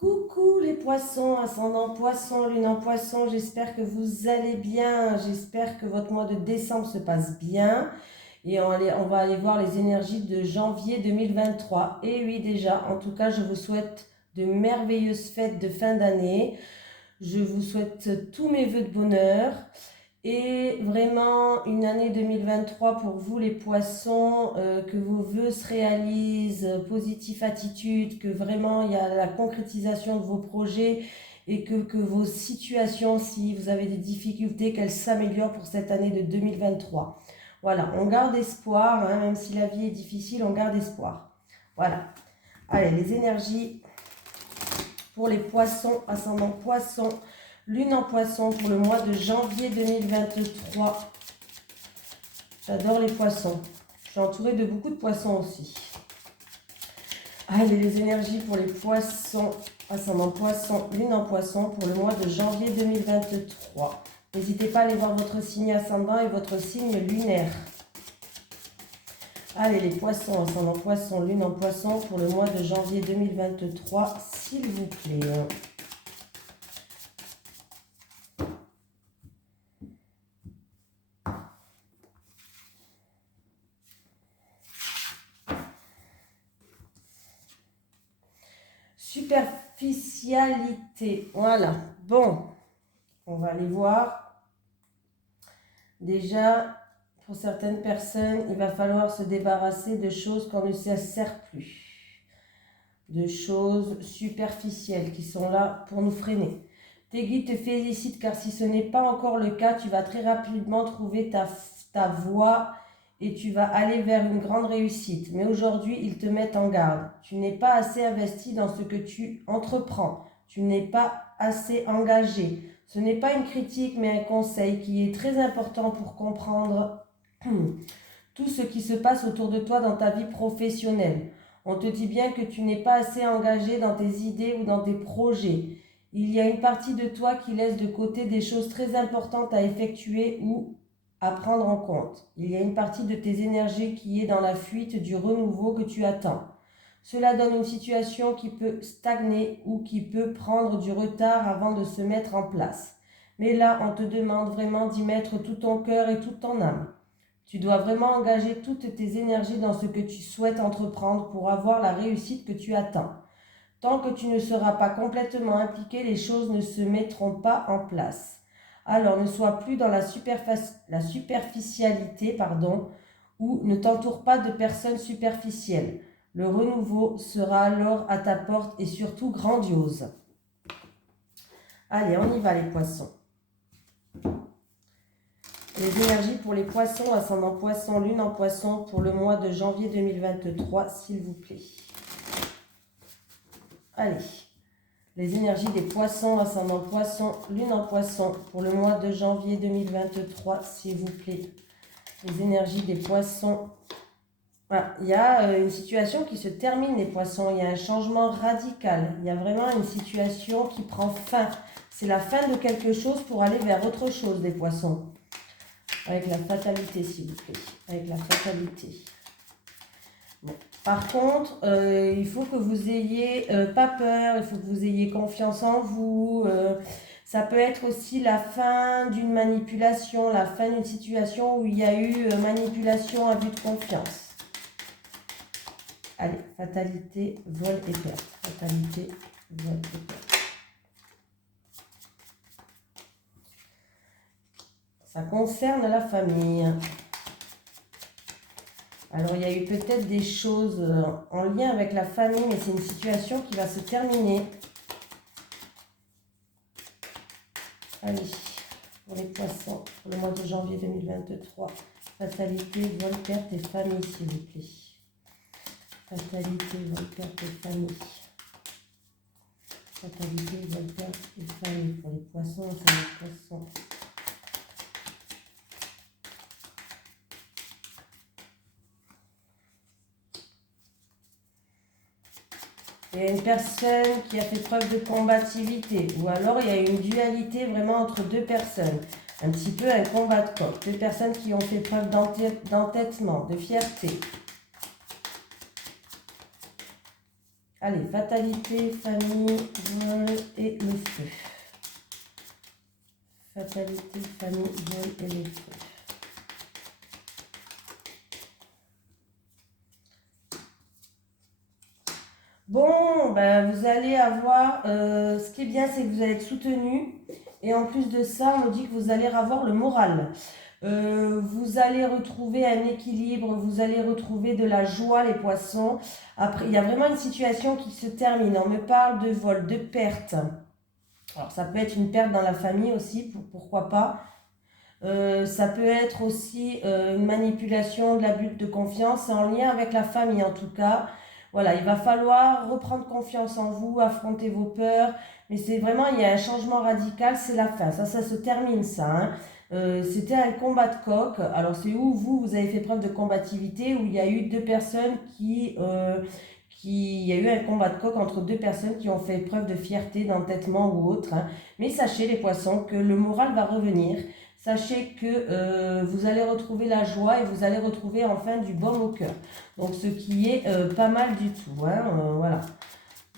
Coucou les poissons, ascendant poisson, lune en poisson, j'espère que vous allez bien, j'espère que votre mois de décembre se passe bien et on va aller voir les énergies de janvier 2023. Et oui déjà, en tout cas je vous souhaite de merveilleuses fêtes de fin d'année, je vous souhaite tous mes vœux de bonheur. Et vraiment une année 2023 pour vous les poissons, que vos vœux se réalisent, positive attitude, que vraiment il y a la concrétisation de vos projets et que vos situations, si vous avez des difficultés, qu'elles s'améliorent pour cette année de 2023. Voilà, on garde espoir, hein, même si la vie est difficile, on garde espoir. Voilà. Allez, les énergies pour les poissons, ascendant poisson, lune en poisson pour le mois de janvier 2023. J'adore les poissons. Je suis entourée de beaucoup de poissons aussi. Allez, les énergies pour les poissons, ascendant poisson, lune en poisson pour le mois de janvier 2023. N'hésitez pas à aller voir votre signe ascendant et votre signe lunaire. Allez, les poissons, ascendant poisson, lune en poisson pour le mois de janvier 2023, s'il vous plaît. Superficialité, voilà. Bon, on va aller voir. Déjà, pour certaines personnes, il va falloir se débarrasser de choses qu'on ne se sert plus. De choses superficielles qui sont là pour nous freiner. Tes guides te félicitent car si ce n'est pas encore le cas, tu vas très rapidement trouver ta voie et tu vas aller vers une grande réussite. Mais aujourd'hui, ils te mettent en garde. Tu n'es pas assez investi dans ce que tu entreprends. Tu n'es pas assez engagé. Ce n'est pas une critique, mais un conseil qui est très important pour comprendre tout ce qui se passe autour de toi dans ta vie professionnelle. On te dit bien que tu n'es pas assez engagé dans tes idées ou dans tes projets. Il y a une partie de toi qui laisse de côté des choses très importantes à effectuer ou à prendre en compte. Il y a une partie de tes énergies qui est dans la fuite du renouveau que tu attends. Cela donne une situation qui peut stagner ou qui peut prendre du retard avant de se mettre en place. Mais là, on te demande vraiment d'y mettre tout ton cœur et toute ton âme. Tu dois vraiment engager toutes tes énergies dans ce que tu souhaites entreprendre pour avoir la réussite que tu attends. Tant que tu ne seras pas complètement impliqué, les choses ne se mettront pas en place. Alors ne sois plus dans la superficialité, ou ne t'entoure pas de personnes superficielles. Le renouveau sera alors à ta porte et surtout grandiose. Allez, on y va les poissons. Les énergies pour les poissons, ascendant poisson, lune en poisson pour le mois de janvier 2023, s'il vous plaît. Allez, les énergies des poissons, ascendant poisson, lune en poisson pour le mois de janvier 2023, s'il vous plaît. Les énergies des poissons. Voilà, il y a une situation qui se termine, les poissons. Il y a un changement radical. Il y a vraiment une situation qui prend fin. C'est la fin de quelque chose pour aller vers autre chose, les poissons. Avec la fatalité, s'il vous plaît. Avec la fatalité. Bon. Par contre, il faut que vous ayez pas peur, il faut que vous ayez confiance en vous. Ça peut être aussi la fin d'une manipulation, la fin d'une situation où il y a eu manipulation, abus de confiance. Allez, fatalité, vol et perte. Fatalité, vol et perte. Ça concerne la famille. Alors, il y a eu peut-être des choses en lien avec la famille, mais c'est une situation qui va se terminer. Allez, pour les poissons, pour le mois de janvier 2023. Fatalité, vol, perte et famille, s'il vous plaît. Fatalité, vol, perte et famille. Fatalité, vol, perte et famille. Pour les poissons, c'est les poissons. Il y a une personne qui a fait preuve de combativité, ou alors il y a une dualité vraiment entre deux personnes, un petit peu un combat de coq, deux personnes qui ont fait preuve d'entêtement, de fierté. Allez, fatalité, famille, vol et le feu. Fatalité, famille, vol et le feu. Bon, ben, vous allez avoir, ce qui est bien, c'est que vous allez être soutenu. Et en plus de ça, on me dit que vous allez avoir le moral. Vous allez retrouver un équilibre, vous allez retrouver de la joie, les poissons. Après, il y a vraiment une situation qui se termine. On me parle de vol, de perte. Alors, ça peut être une perte dans la famille aussi, pourquoi pas. Ça peut être aussi une manipulation, de l'abus de confiance. C'est en lien avec la famille en tout cas. Voilà, il va falloir reprendre confiance en vous, affronter vos peurs. Mais c'est vraiment, il y a un changement radical, c'est la fin. Ça se termine ça, hein. C'était un combat de coq. Alors c'est où vous avez fait preuve de combativité, où il y a eu deux personnes il y a eu un combat de coq entre deux personnes qui ont fait preuve de fierté, d'entêtement ou autre, hein. Mais sachez les poissons que le moral va revenir. Sachez que vous allez retrouver la joie et vous allez retrouver enfin du baume au cœur. Donc ce qui est pas mal du tout, hein, voilà.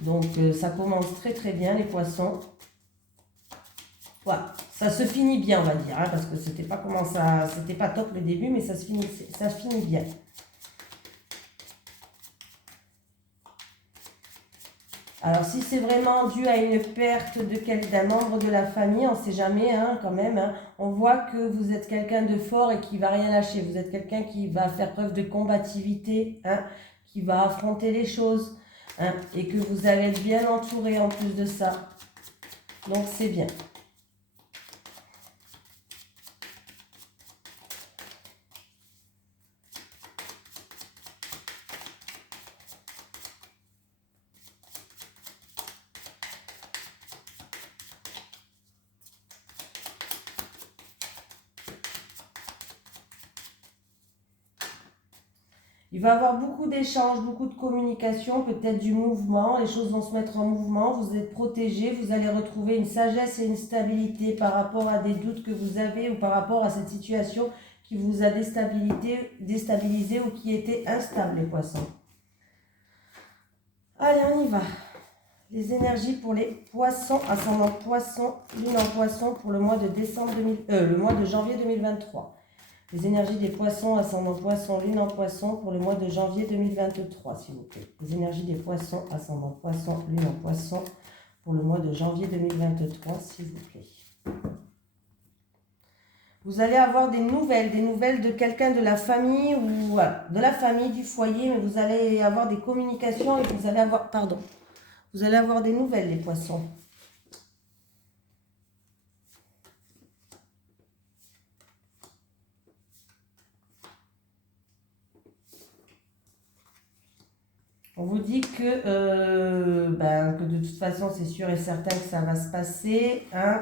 Donc ça commence très très bien les poissons. Voilà, ça se finit bien on va dire, hein, parce que c'était pas top le début, mais ça se finit bien. Alors, si c'est vraiment dû à une perte d'un membre de la famille, on ne sait jamais, hein, quand même, hein, on voit que vous êtes quelqu'un de fort et qui ne va rien lâcher. Vous êtes quelqu'un qui va faire preuve de combativité, hein, qui va affronter les choses, hein, et que vous allez être bien entouré en plus de ça. Donc, c'est bien. Il va y avoir beaucoup d'échanges, beaucoup de communication, peut-être du mouvement. Les choses vont se mettre en mouvement. Vous êtes protégé. Vous allez retrouver une sagesse et une stabilité par rapport à des doutes que vous avez ou par rapport à cette situation qui vous a déstabilisé ou qui était instable, les poissons. Allez, on y va. Les énergies pour les poissons, ascendant poisson, lune en poisson pour le mois de le mois de janvier 2023. Les énergies des poissons, ascendant poisson, lune en poisson pour le mois de janvier 2023, s'il vous plaît. Les énergies des poissons, ascendant poisson, lune en poisson pour le mois de janvier 2023, s'il vous plaît. Vous allez avoir des nouvelles de quelqu'un de la famille ou voilà, de la famille, du foyer, mais vous allez avoir des communications et vous allez avoir des nouvelles, les poissons. On vous dit que de toute façon, c'est sûr et certain que ça va se passer, hein.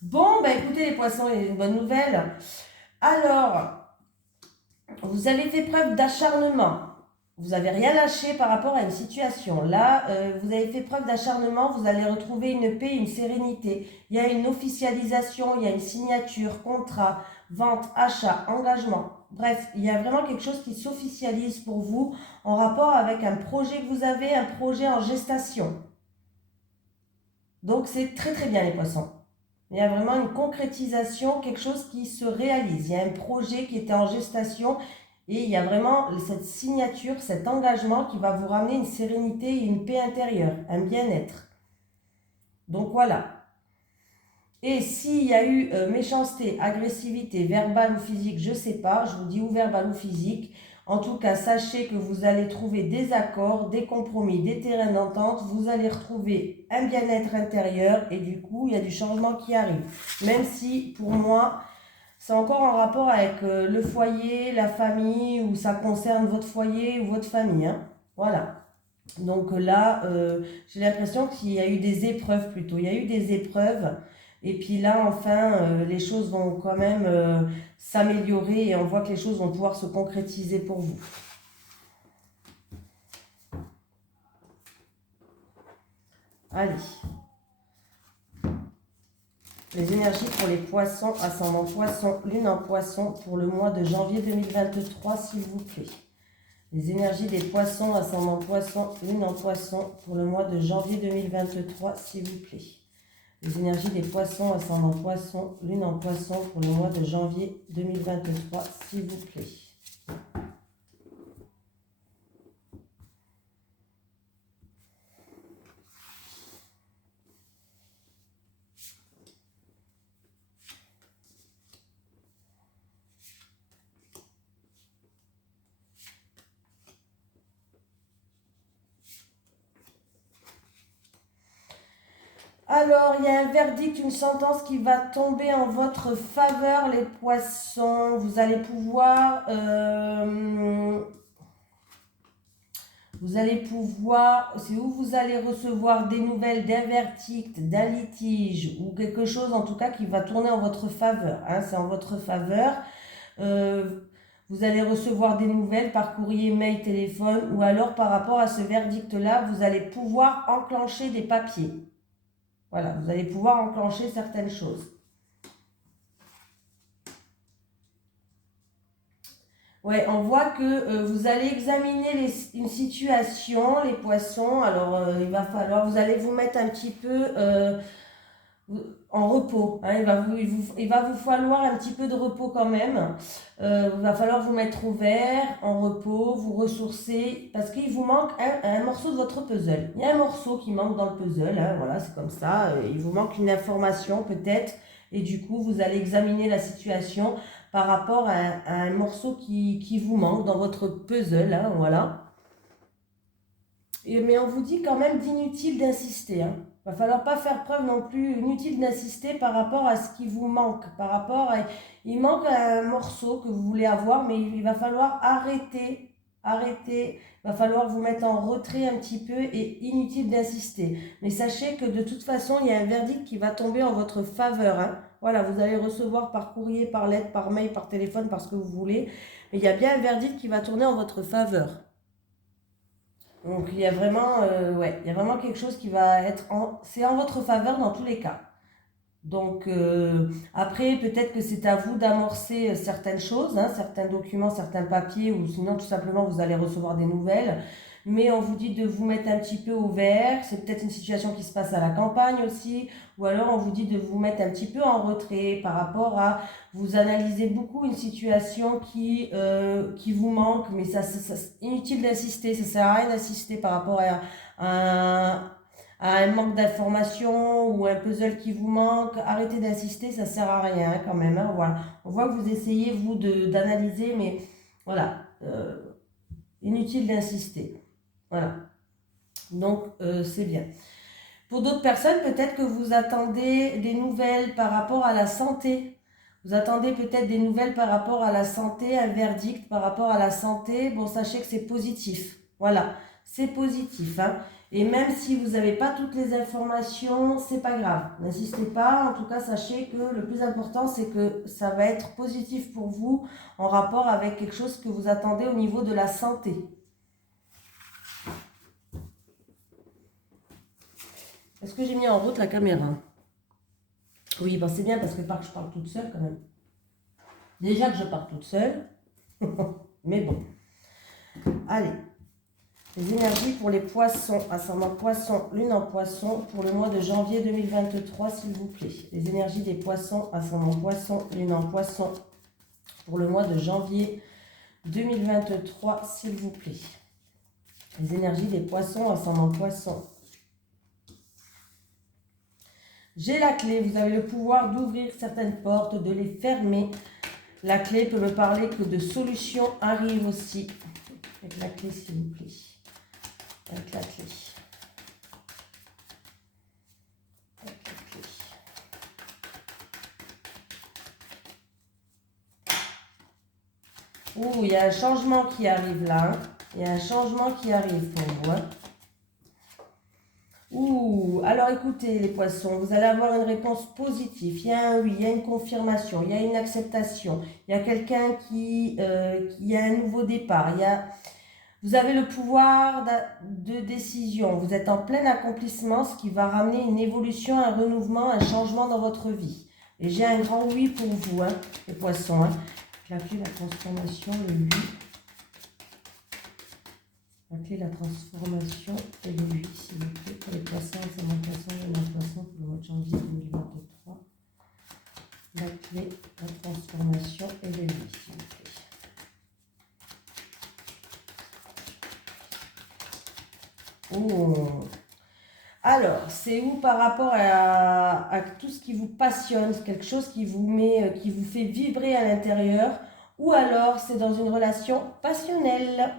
Bon, écoutez les poissons, il y a une bonne nouvelle. Alors, vous avez fait preuve d'acharnement. Vous n'avez rien lâché par rapport à une situation. Là, vous avez fait preuve d'acharnement, vous allez retrouver une paix, une sérénité. Il y a une officialisation, il y a une signature, contrat, vente, achat, engagement. Bref, il y a vraiment quelque chose qui s'officialise pour vous en rapport avec un projet que vous avez, un projet en gestation. Donc, c'est très très bien les poissons. Il y a vraiment une concrétisation, quelque chose qui se réalise. Il y a un projet qui était en gestation et il y a vraiment cette signature, cet engagement qui va vous ramener une sérénité et une paix intérieure, un bien-être. Donc voilà. Et s'il y a eu méchanceté, agressivité, verbale ou physique, je ne sais pas, je vous dis ou verbale ou physique. En tout cas, sachez que vous allez trouver des accords, des compromis, des terrains d'entente. Vous allez retrouver un bien-être intérieur et du coup, il y a du changement qui arrive. Même si, pour moi, c'est encore en rapport avec le foyer, la famille, ou ça concerne votre foyer ou votre famille, hein. Voilà. Donc là, j'ai l'impression qu'il y a eu des épreuves plutôt. Il y a eu des épreuves. Et puis là, enfin, les choses vont quand même s'améliorer et on voit que les choses vont pouvoir se concrétiser pour vous. Allez. Les énergies pour les poissons, ascendant poisson, lune en poisson pour le mois de janvier 2023, s'il vous plaît. Les énergies des poissons, ascendant poisson, lune en poisson pour le mois de janvier 2023, s'il vous plaît. Les énergies des poissons, ascendant poisson, lune en poisson pour le mois de janvier 2023, s'il vous plaît. Alors, il y a un verdict, une sentence qui va tomber en votre faveur, les poissons. Vous allez pouvoir... c'est où vous allez recevoir des nouvelles d'un verdict, d'un litige, ou quelque chose en tout cas qui va tourner en votre faveur. Hein, c'est en votre faveur. Vous allez recevoir des nouvelles par courrier, mail, téléphone, ou alors par rapport à ce verdict-là, vous allez pouvoir enclencher des papiers. Voilà, vous allez pouvoir enclencher certaines choses. Ouais, on voit que vous allez examiner une situation, les poissons. Alors, il va falloir, vous allez vous mettre un petit peu en repos. Hein, il va vous falloir un petit peu de repos quand même. Il va falloir vous mettre au vert, en repos, vous ressourcer, parce qu'il vous manque un morceau de votre puzzle. Il y a un morceau qui manque dans le puzzle, hein, voilà, c'est comme ça. Il vous manque une information peut-être, et du coup, vous allez examiner la situation par rapport à un morceau qui vous manque dans votre puzzle, hein, voilà. Mais on vous dit quand même d'inutile d'insister, hein. Il va falloir pas faire preuve non plus, inutile d'insister par rapport à ce qui vous manque, par rapport à... Il manque un morceau que vous voulez avoir, mais il va falloir arrêter, il va falloir vous mettre en retrait un petit peu et inutile d'insister. Mais sachez que de toute façon, il y a un verdict qui va tomber en votre faveur, hein. Voilà, vous allez recevoir par courrier, par lettre, par mail, par téléphone, par ce que vous voulez, mais il y a bien un verdict qui va tourner en votre faveur. Donc il y a vraiment, il y a vraiment quelque chose qui va être c'est en votre faveur dans tous les cas. Donc après, peut-être que c'est à vous d'amorcer certaines choses, hein, certains documents, certains papiers, ou sinon tout simplement vous allez recevoir des nouvelles. Mais on vous dit de vous mettre un petit peu au vert. C'est peut-être une situation qui se passe à la campagne aussi. Ou alors on vous dit de vous mettre un petit peu en retrait par rapport à... Vous analysez beaucoup une situation qui vous manque. Mais ça inutile d'insister. Ça ne sert à rien d'insister par rapport à un manque d'informations ou un puzzle qui vous manque. Arrêtez d'insister, ça ne sert à rien, hein, quand même. Hein, voilà. On voit que vous essayez, vous, d'analyser. Mais voilà, inutile d'insister. Voilà, donc c'est bien. Pour d'autres personnes, peut-être que vous attendez des nouvelles par rapport à la santé. Vous attendez peut-être des nouvelles par rapport à la santé, un verdict par rapport à la santé. Bon, sachez que c'est positif. Voilà, c'est positif. Hein. Et même si vous n'avez pas toutes les informations, c'est pas grave. N'insistez pas. En tout cas, sachez que le plus important, c'est que ça va être positif pour vous en rapport avec quelque chose que vous attendez au niveau de la santé. Est-ce que j'ai mis en route la caméra? Oui, ben c'est bien parce que je parle toute seule quand même. Déjà que je parle toute seule. Mais bon. Allez. Les énergies pour les poissons, ascendant poisson, lune en poisson, pour le mois de janvier 2023, s'il vous plaît. Les énergies des poissons, ascendant poisson, lune en poisson, pour le mois de janvier 2023, s'il vous plaît. Les énergies des poissons, ascendant poisson. J'ai la clé, vous avez le pouvoir d'ouvrir certaines portes, de les fermer. La clé peut me parler que de solutions arrivent aussi. Avec la clé, s'il vous plaît. Avec la clé. Avec la clé. Ouh, il y a un changement qui arrive là. Hein. Il y a un changement qui arrive pour vous. Hein. Ouh, alors écoutez les poissons, vous allez avoir une réponse positive. Il y a un oui, il y a une confirmation, il y a une acceptation. Il y a quelqu'un qui a un nouveau départ. Vous avez le pouvoir de décision. Vous êtes en plein accomplissement, ce qui va ramener une évolution, un renouvellement, un changement dans votre vie. Et j'ai un grand oui pour vous, hein, les poissons. Hein. La clé, la transformation, le oui. La clé, la transformation et le 8, s'il vous plaît, pour les poissons, ascendant poisson, lunaire poisson, pour le mois de janvier 2023. La clé, la transformation et le 8, s'il vous plaît. Oh. Alors, c'est où par rapport à tout ce qui vous passionne, quelque chose qui vous met, qui vous fait vibrer à l'intérieur, ou alors c'est dans une relation passionnelle.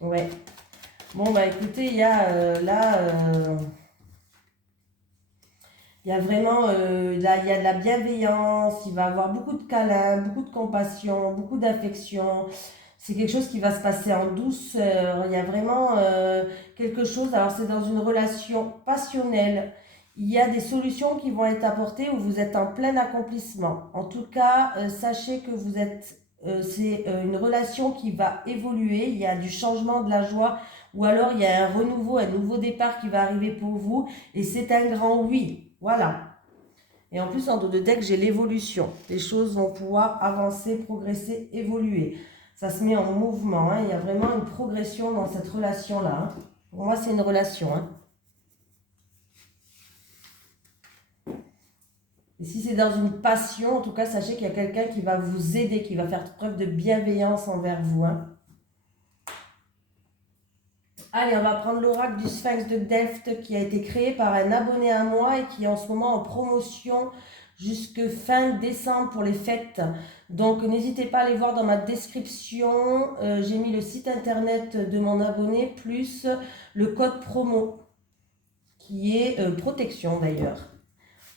Ouais. Bon, bah écoutez, il y a là... il y a vraiment là, il y a de la bienveillance, il va y avoir beaucoup de câlins, beaucoup de compassion, beaucoup d'affection. C'est quelque chose qui va se passer en douceur. Il y a vraiment quelque chose. Alors, c'est dans une relation passionnelle. Il y a des solutions qui vont être apportées où vous êtes en plein accomplissement. En tout cas, sachez que vous êtes. C'est une relation qui va évoluer. Il y a du changement, de la joie. Ou alors, il y a un renouveau, un nouveau départ qui va arriver pour vous. Et c'est un grand oui. Voilà. Et en plus, en dos de deck, j'ai l'évolution. Les choses vont pouvoir avancer, progresser, évoluer. Ça se met en mouvement. Hein. Il y a vraiment une progression dans cette relation-là. Hein. Pour moi, c'est une relation. Hein. Et si c'est dans une passion, en tout cas, sachez qu'il y a quelqu'un qui va vous aider, qui va faire preuve de bienveillance envers vous. Hein. Allez, on va prendre l'oracle du Sphinx de Delft qui a été créé par un abonné à moi et qui est en ce moment en promotion jusque fin décembre pour les fêtes. Donc, n'hésitez pas à aller voir dans ma description. J'ai mis le site internet de mon abonné plus le code promo qui est protection d'ailleurs.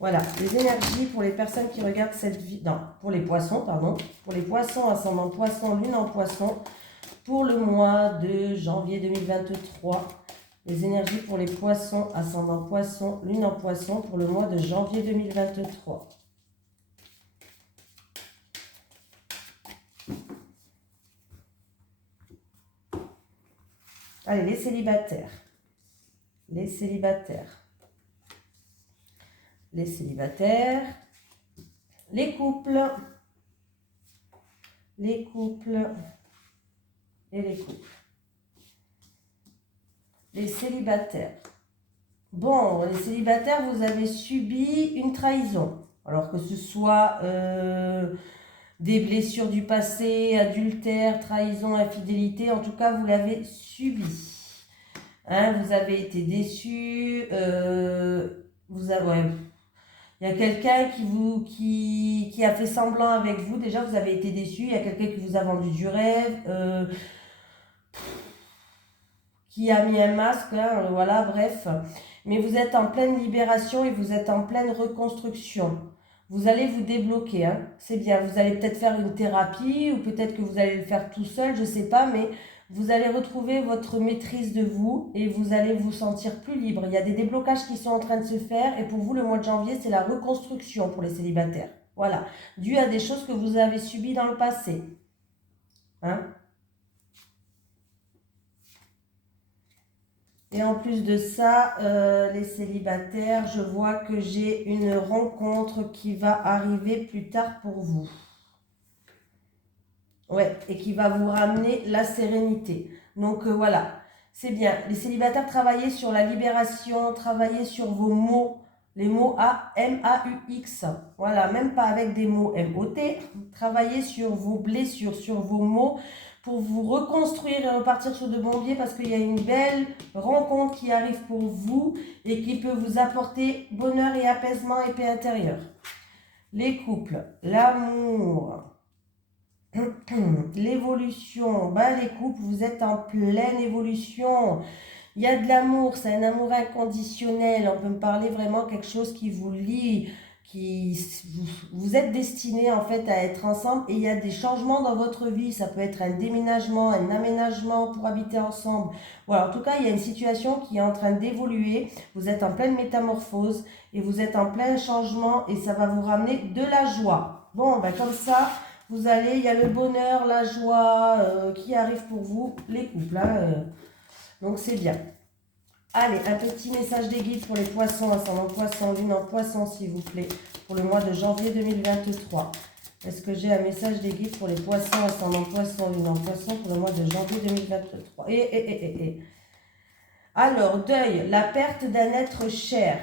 Voilà, les énergies pour les personnes qui regardent cette vidéo. Non, pour les poissons, pardon. Pour les poissons, ascendant poisson, lune en poisson. Pour le mois de janvier 2023, les énergies pour les poissons, ascendant poisson, lune en poisson, pour le mois de janvier 2023. Allez, les célibataires. Les célibataires. Les célibataires. Les couples. Les couples. Et les couples. Les célibataires. Bon, les célibataires, vous avez subi une trahison. Alors que ce soit des blessures du passé, adultère, trahison, infidélité, en tout cas, vous l'avez subi. Hein, vous avez été déçus. Vous avez... Ouais. Il y a quelqu'un qui a fait semblant avec vous. Déjà, vous avez été déçus. Il y a quelqu'un qui vous a vendu du rêve. Qui a mis un masque, hein, voilà, bref. Mais vous êtes en pleine libération et vous êtes en pleine reconstruction. Vous allez vous débloquer, hein, c'est bien. Vous allez peut-être faire une thérapie ou peut-être que vous allez le faire tout seul, je ne sais pas, mais vous allez retrouver votre maîtrise de vous et vous allez vous sentir plus libre. Il y a des déblocages qui sont en train de se faire et pour vous, le mois de janvier, c'est la reconstruction pour les célibataires. Voilà, dû à des choses que vous avez subies dans le passé. Hein? Et en plus de ça, les célibataires, je vois que j'ai une rencontre qui va arriver plus tard pour vous. Ouais, et qui va vous ramener la sérénité. Donc voilà, c'est bien. Les célibataires, travaillez sur la libération, travaillez sur vos mots. Les mots M-A-U-X. Voilà, même pas avec des mots M-O-T. Travaillez sur vos blessures, sur vos mots pour vous reconstruire et repartir sur de bons pieds parce qu'il y a une belle rencontre qui arrive pour vous et qui peut vous apporter bonheur et apaisement et paix intérieure. Les couples, l'amour, l'évolution. Bah, les couples, vous êtes en pleine évolution. Il y a de l'amour, c'est un amour inconditionnel. On peut me parler vraiment quelque chose qui vous lie, vous êtes destinés en fait à être ensemble et il y a des changements dans votre vie. Ça peut être un déménagement, un aménagement pour habiter ensemble. Voilà, en tout cas, il y a une situation qui est en train d'évoluer. Vous êtes en pleine métamorphose et vous êtes en plein changement et ça va vous ramener de la joie. Bon, ben comme ça, vous allez, il y a le bonheur, la joie qui arrive pour vous, les couples. Hein, donc c'est bien. Allez, un petit message des guides pour les poissons, ascendant poisson, lune en poisson, s'il vous plaît, pour le mois de janvier 2023. Est-ce que j'ai un message des guides pour les poissons, ascendant poisson, lune en poisson, pour le mois de janvier 2023? Alors, deuil, la perte d'un être cher.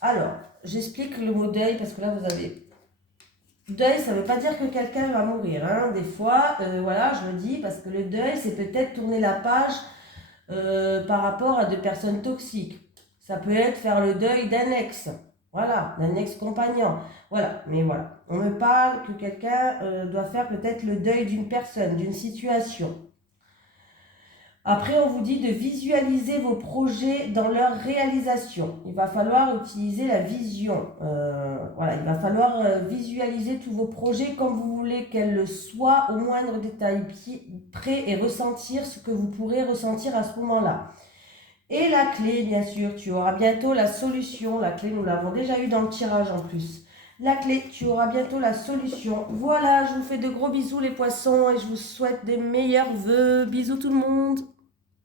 Alors, j'explique le mot deuil parce que là, vous avez... Deuil, ça ne veut pas dire que quelqu'un va mourir. Hein. Des fois, voilà, je le dis parce que le deuil, c'est peut-être tourner la page par rapport à des personnes toxiques. Ça peut être faire le deuil d'un ex. Voilà, d'un ex-compagnon. Voilà, mais voilà. On me parle que quelqu'un doit faire peut-être le deuil d'une personne, d'une situation. Après, on vous dit de visualiser vos projets dans leur réalisation. Il va falloir utiliser la vision. Voilà, il va falloir visualiser tous vos projets comme vous voulez qu'elles le soient au moindre détail près et ressentir ce que vous pourrez ressentir à ce moment-là. Et la clé, bien sûr, tu auras bientôt la solution. La clé, nous l'avons déjà eu dans le tirage en plus. La clé, tu auras bientôt la solution. Voilà, je vous fais de gros bisous les poissons et je vous souhaite des meilleurs vœux. Bisous tout le monde.